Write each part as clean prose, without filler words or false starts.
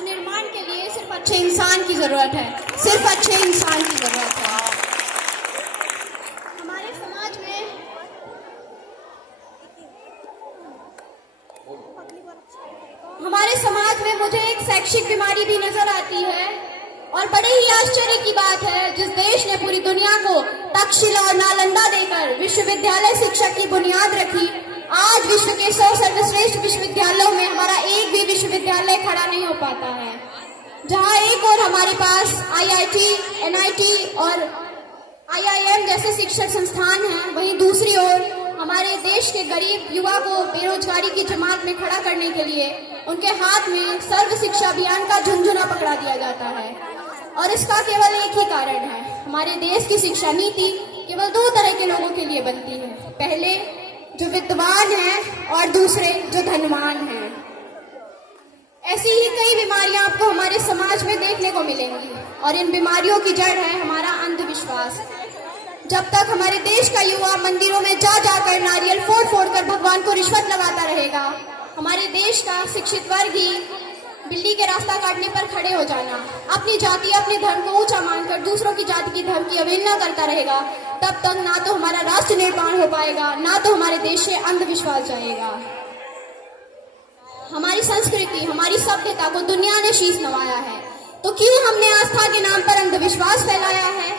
राष्ट्र निर्माण के लिए सिर्फ अच्छे इंसान की जरूरत है, सिर्फ अच्छे इंसान की जरूरत है। हमारे समाज में मुझे एक शैक्षिक बीमारी भी नजर आती है और बड़े ही आश्चर्य की बात है, जिस देश ने पूरी दुनिया को तक्षशिला और नालंदा देकर विश्वविद्यालय शिक्षा की बुनियाद रखी, आज विश्व के 100 सर्वश्रेष्ठ विश्वविद्यालयों में हमारा एक भी विश्वविद्यालय खड़ा नहीं हो पाता है। जहां एक और हमारे पास IIT, NIT और IIM जैसे शिक्षण संस्थान हैं, वहीं दूसरी ओर हमारे देश के गरीब युवा को बेरोजगारी की जमात में खड़ा करने के लिए उनके हाथ में सर्व शिक्षा अभियान का झुंझुना पकड़ा दिया जाता है। और इसका केवल एक ही कारण है, हमारे देश की शिक्षा नीति केवल 2 तरह के लोगों के लिए बनती है, पहले जो विद्वान हैं और दूसरे जो धनवान हैं। ऐसी ही कई बीमारियां आपको हमारे समाज में देखने को मिलेंगी और इन बीमारियों की जड़ है हमारा अंधविश्वास। जब तक हमारे देश का युवा मंदिरों में जा जाकर नारियल फोड़ फोड़ कर भगवान को रिश्वत लगाता रहेगा, हमारे देश का शिक्षित वर्ग ही बिल्ली के रास्ता काटने पर खड़े हो जाना, अपनी जाति अपने धर्म को ऊंचा मानकर दूसरों की जाति की धर्म की अवहेलना करता रहेगा, तब तक ना तो हमारा राष्ट्र निर्माण हो पाएगा, ना तो हमारे देश से अंधविश्वास जाएगा। हमारी संस्कृति, हमारी सभ्यता को दुनिया ने शीश नवाया है, तो क्यों हमने आस्था के नाम पर अंधविश्वास फैलाया है?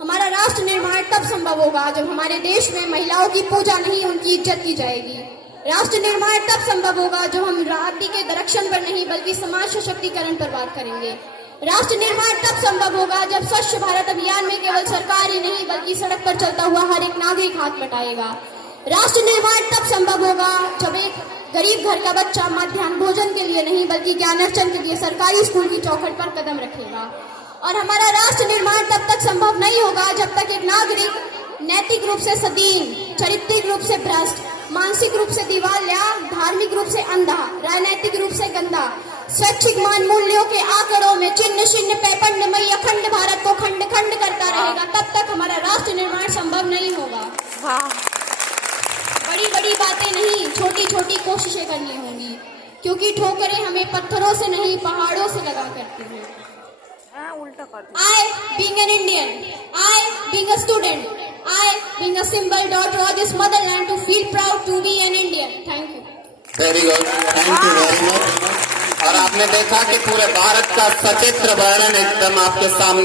हमारा राष्ट्र निर्माण तब संभव होगा जब हमारे देश में महिलाओं की पूजा नहीं, उनकी इज्जत की जाएगी। राष्ट्र निर्माण तब संभव होगा जब हम जाति के संरक्षण पर नहीं बल्कि समाज सशक्तिकरण पर बात करेंगे। राष्ट्र निर्माण तब संभव होगा जब स्वच्छ भारत अभियान में केवल सरकार ही नहीं बल्कि सड़क पर चलता हुआ हर एक नागरिक हाथ बटाएगा। राष्ट्र निर्माण तब संभव होगा जब एक गरीब घर का बच्चा मध्याह्न भोजन के लिए नहीं बल्कि ज्ञानार्जन के लिए सरकारी स्कूल की चौखट पर कदम रखेगा। और हमारा राष्ट्र निर्माण तब तक संभव नहीं होगा जब तक एक नागरिक नैतिक रूप से सदीन, चारित्रिक रूप से भ्रष्ट, मानसिक रूप से दिवालिया, धार्मिक रूप से अंधा, राजनैतिक रूप से गंदा, स्वैच्छिक मान मूल्यों के आंकड़ों में चिन्ह चिन्ह पैपंडमय अखंड भारत को खंड खंड करता रहेगा, तब तक हमारा राष्ट्र निर्माण संभव नहीं होगा। बड़ी बड़ी बातें नहीं, छोटी छोटी कोशिशें करनी होंगी, क्योंकि ठोकरें हमें पत्थरों से नहीं पहाड़ों से लगा करती हैं। I, being an Indian, I, being a student, I, being a simple daughter of this motherland, to feel proud to be an Indian. Thank you. Very good. Thank you very much. और आपने देखा कि पूरे भारत का सचित्र वर्णन एकदम आपके सामने